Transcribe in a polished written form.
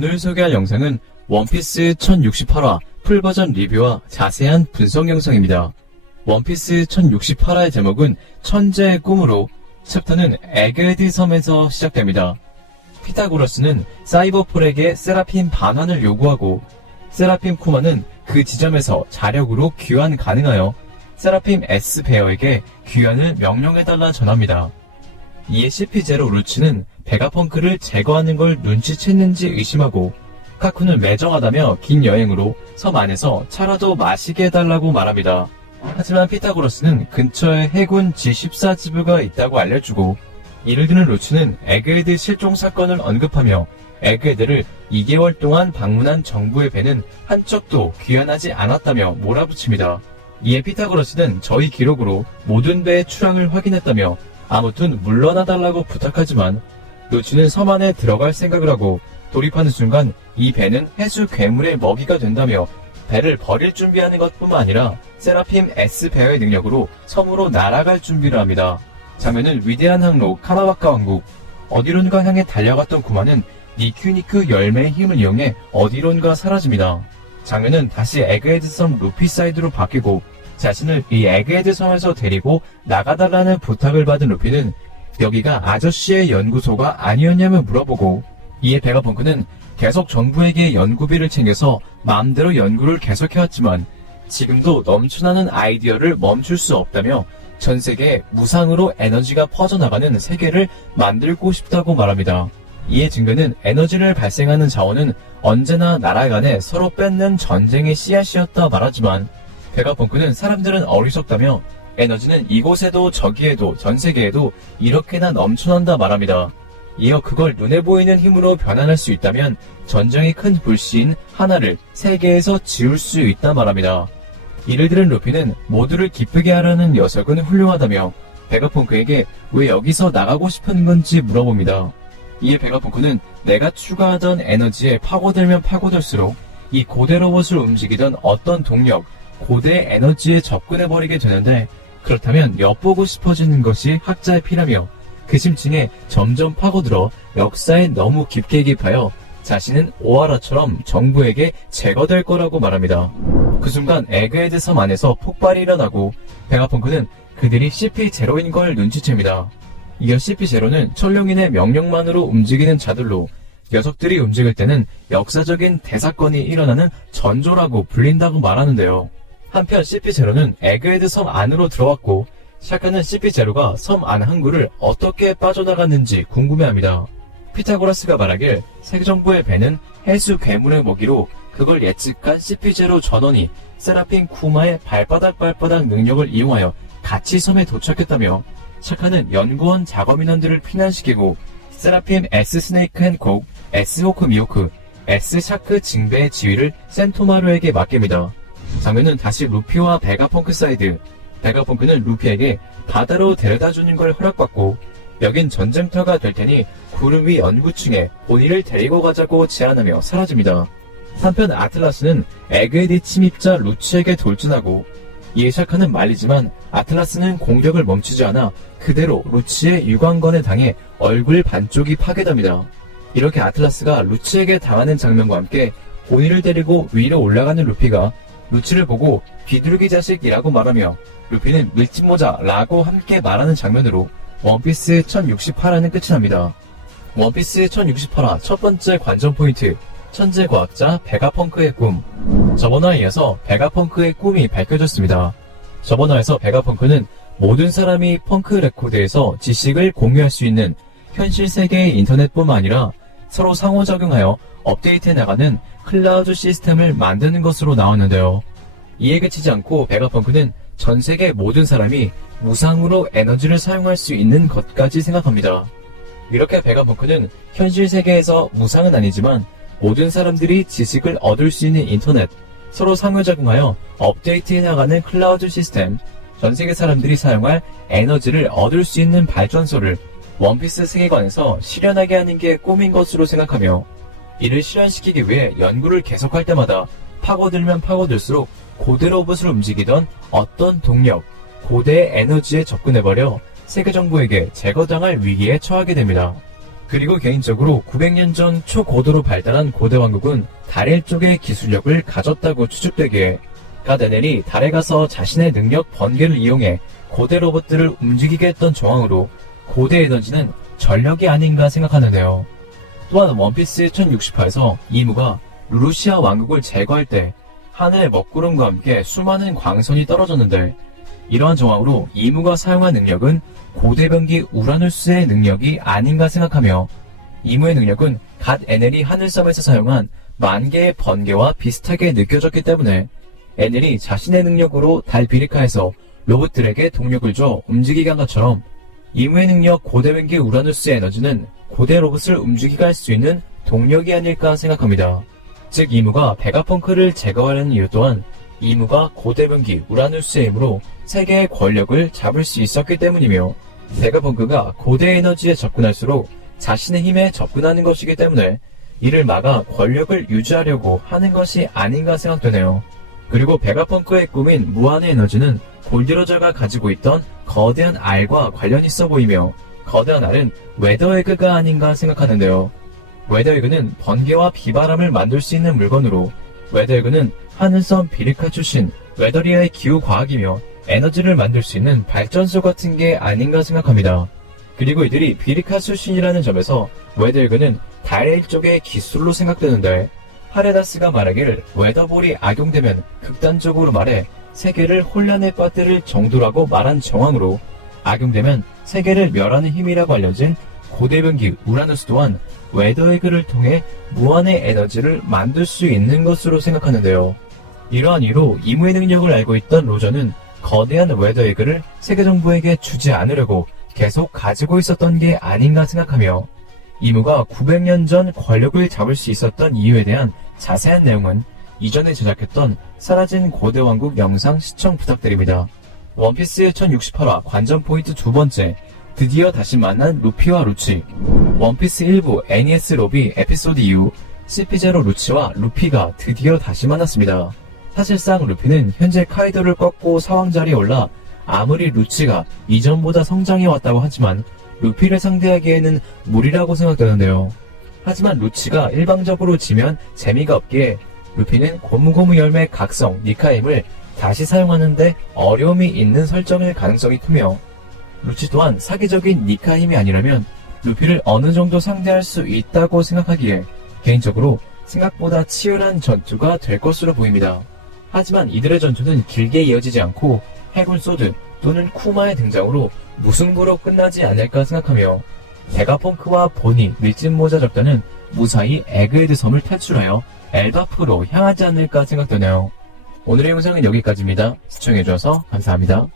오늘 소개할 영상은 원피스 1068화 풀버전 리뷰와 자세한 분석 영상입니다. 원피스 1068화의 제목은 천재의 꿈으로 챕터는 에그헤드 섬에서 시작됩니다. 피타고라스는 사이버폴에게 세라핌 반환을 요구하고 세라핌 쿠마는 그 지점에서 자력으로 귀환 가능하여 세라핌 S 베어에게 귀환을 명령해달라 전합니다. 이에 CP0 루츠는 베가펑크를 제거하는 걸 눈치챘는지 의심하고 카쿠는 매정하다며 긴 여행으로 섬 안에서 차라도 마시게 해달라고 말합니다. 하지만 피타고라스는 근처에 해군 G14 지부가 있다고 알려주고 이를 듣는 루츠는 에그헤드 실종 사건을 언급하며 에그헤드를 2개월 동안 방문한 정부의 배는 한 척도 귀환하지 않았다며 몰아붙입니다. 이에 피타고라스는 저희 기록으로 모든 배의 출항을 확인했다며 아무튼 물러나달라고 부탁하지만 루츠는 섬 안에 들어갈 생각을 하고 돌입하는 순간 이 배는 해수 괴물의 먹이가 된다며 배를 버릴 준비하는 것뿐만 아니라 세라핌 S 베어의 능력으로 섬으로 날아갈 준비를 합니다. 장면은 위대한 항로 카나와카 왕국. 어디론가 향해 달려갔던 구마는 니큐니크 열매의 힘을 이용해 어디론가 사라집니다. 장면은 다시 에그헤드 섬 루피 사이드로 바뀌고 자신을 이 에그헤드 섬에서 데리고 나가달라는 부탁을 받은 루피는 여기가 아저씨의 연구소가 아니었냐며 물어보고 이에 베가펑크는 계속 정부에게 연구비를 챙겨서 마음대로 연구를 계속해왔지만 지금도 넘쳐나는 아이디어를 멈출 수 없다며 전 세계에 무상으로 에너지가 퍼져나가는 세계를 만들고 싶다고 말합니다. 이에 증거는 에너지를 발생하는 자원은 언제나 나라 간에 서로 뺏는 전쟁의 씨앗이었다 말하지만 베가펑크는 사람들은 어리석다며 에너지는 이곳에도 저기에도 전 세계에도 이렇게나 넘쳐난다 말합니다. 이어 그걸 눈에 보이는 힘으로 변환할 수 있다면 전쟁의 큰 불씨인 하나를 세계에서 지울 수 있다 말합니다. 이를 들은 루피는 모두를 기쁘게 하려는 녀석은 훌륭하다며 베가펑크에게 왜 여기서 나가고 싶은 건지 물어봅니다. 이에 베가펑크는 내가 추가하던 에너지에 파고들면 파고들수록 이 고대 로봇을 움직이던 어떤 동력, 고대 에너지에 접근해버리게 되는데 그렇다면 엿보고 싶어지는 것이 학자의 피라며 그 심층에 점점 파고들어 역사에 너무 깊게 기입하여 자신은 오하라처럼 정부에게 제거될 거라고 말합니다. 그 순간 에그헤드 섬 안에서 폭발이 일어나고 베가펑크는 그들이 CP0인 걸 눈치챕니다. 이어 CP0는 천룡인의 명령만으로 움직이는 자들로 녀석들이 움직일 때는 역사적인 대사건이 일어나는 전조라고 불린다고 말하는데요. 한편 CP0는 에그헤드 섬 안으로 들어왔고 샤카는 CP0가 섬 안 항구를 어떻게 빠져나갔는지 궁금해합니다. 피타고라스가 말하길 세정부의 배는 해수 괴물의 먹이로 그걸 예측한 CP0 전원이 세라핌 쿠마의 발바닥 능력을 이용하여 같이 섬에 도착했다며 샤카는 연구원 작업인원들을 피난시키고 세라핌 S 스네이크 앤콕, S 호크 미호크, S 샤크 징배의 지휘를 센토마루에게 맡깁니다. 장면은 다시 루피와 베가펑크 사이드. 베가펑크는 루피에게 바다로 데려다주는 걸 허락받고 여긴 전쟁터가 될 테니 구름 위 연구층에 본인을 데리고 가자고 제안하며 사라집니다. 한편 아틀라스는 에그헤드 침입자 루츠에게 돌진하고 이에 샤카는 말리지만 아틀라스는 공격을 멈추지 않아 그대로 루츠의 유광건에 당해 얼굴 반쪽이 파괴됩니다. 이렇게 아틀라스가 루츠에게 당하는 장면과 함께 본인을 데리고 위로 올라가는 루피가 루츠를 보고 비둘기 자식이라고 말하며 루피는 밀짚모자라고 함께 말하는 장면으로 원피스 1068화는 끝이 납니다. 원피스 1068화 첫 번째 관전 포인트, 천재 과학자 베가펑크의 꿈. 저번 화에 이어서 베가펑크의 꿈이 밝혀졌습니다. 저번 화에서 베가펑크는 모든 사람이 펑크 레코드에서 지식을 공유할 수 있는 현실 세계의 인터넷뿐만 아니라 서로 상호작용하여 업데이트해 나가는 클라우드 시스템을 만드는 것으로 나왔는데요. 이에 그치지 않고 베가펑크는 전 세계 모든 사람이 무상으로 에너지를 사용할 수 있는 것까지 생각합니다. 이렇게 베가펑크는 현실 세계에서 무상은 아니지만 모든 사람들이 지식을 얻을 수 있는 인터넷, 서로 상호작용하여 업데이트해 나가는 클라우드 시스템, 전 세계 사람들이 사용할 에너지를 얻을 수 있는 발전소를 원피스 세계관에서 실현하게 하는 게 꿈인 것으로 생각하며 이를 실현시키기 위해 연구를 계속할 때마다 파고들면 파고들수록 고대 로봇을 움직이던 어떤 동력, 고대 에너지에 접근해버려 세계 정부에게 제거당할 위기에 처하게 됩니다. 그리고 개인적으로 900년 전 초고도로 발달한 고대 왕국은 달의 쪽의 기술력을 가졌다고 추측되기에 갓 에넬이 달에 가서 자신의 능력 번개를 이용해 고대 로봇들을 움직이게 했던 정황으로 고대 에너지는 전력이 아닌가 생각하는데요. 또한 원피스 1068에서 이무가 루루시아 왕국을 제거할 때 하늘의 먹구름과 함께 수많은 광선이 떨어졌는데 이러한 정황으로 이무가 사용한 능력은 고대 병기 우라누스의 능력이 아닌가 생각하며 이무의 능력은 갓 에넬이 하늘섬에서 사용한 만개의 번개와 비슷하게 느껴졌기 때문에 에넬이 자신의 능력으로 달 비리카에서 로봇들에게 동력을 줘 움직이게 한 것처럼 이무의 능력 고대 병기 우라누스의 에너지는 고대 로봇을 움직이게 할 수 있는 동력이 아닐까 생각합니다. 즉 이무가 베가펑크를 제거하려는 이유 또한 이무가 고대 병기 우라누스의 힘으로 세계의 권력을 잡을 수 있었기 때문이며 베가펑크가 고대 에너지에 접근할수록 자신의 힘에 접근하는 것이기 때문에 이를 막아 권력을 유지하려고 하는 것이 아닌가 생각되네요. 그리고 베가펑크의 꿈인 무한의 에너지는 골디로저가 가지고 있던 거대한 알과 관련이 있어 보이며 거대한 알은 웨더에그가 아닌가 생각하는데요. 웨더에그는 번개와 비바람을 만들 수 있는 물건으로 웨더에그는 하늘섬 비리카 출신 웨더리아의 기후과학이며 에너지를 만들 수 있는 발전소 같은 게 아닌가 생각합니다. 그리고 이들이 비리카 출신이라는 점에서 웨더에그는 달의 일종의 기술로 생각되는데 하레다스가 말하길 웨더볼이 악용되면 극단적으로 말해 세계를 혼란에 빠뜨릴 정도라고 말한 정황으로 악용되면 세계를 멸하는 힘이라고 알려진 고대병기 우라누스 또한 웨더에그를 통해 무한의 에너지를 만들 수 있는 것으로 생각하는데요. 이러한 이유로 이무의 능력을 알고 있던 로저는 거대한 웨더에그를 세계정부에게 주지 않으려고 계속 가지고 있었던 게 아닌가 생각하며 이무가 900년 전 권력을 잡을 수 있었던 이유에 대한 자세한 내용은 이전에 제작했던 사라진 고대왕국 영상 시청 부탁드립니다. 원피스 1068화 관전 포인트 두 번째, 드디어 다시 만난 루피와 루치. 원피스 1부 NES 로비 에피소드 이후 CP0 루치와 루피가 드디어 다시 만났습니다. 사실상 루피는 현재 카이도를 꺾고 사왕 자리에 올라 아무리 루치가 이전보다 성장해왔다고 하지만 루피를 상대하기에는 무리라고 생각되는데요. 하지만 루치가 일방적으로 지면 재미가 없기에 루피는 고무고무 열매 각성 니카임을 다시 사용하는데 어려움이 있는 설정일 가능성이 크며 루치 또한 사기적인 니카임이 아니라면 루피를 어느 정도 상대할 수 있다고 생각하기에 개인적으로 생각보다 치열한 전투가 될 것으로 보입니다. 하지만 이들의 전투는 길게 이어지지 않고 해군 소드 또는 쿠마의 등장으로 무승부로 끝나지 않을까 생각하며 베가펑크와 보니 밀짚모자 적단은 무사히 에그헤드 섬을 탈출하여 엘바프로 향하지 않을까 생각되네요. 오늘의 영상은 여기까지입니다. 시청해주셔서 감사합니다.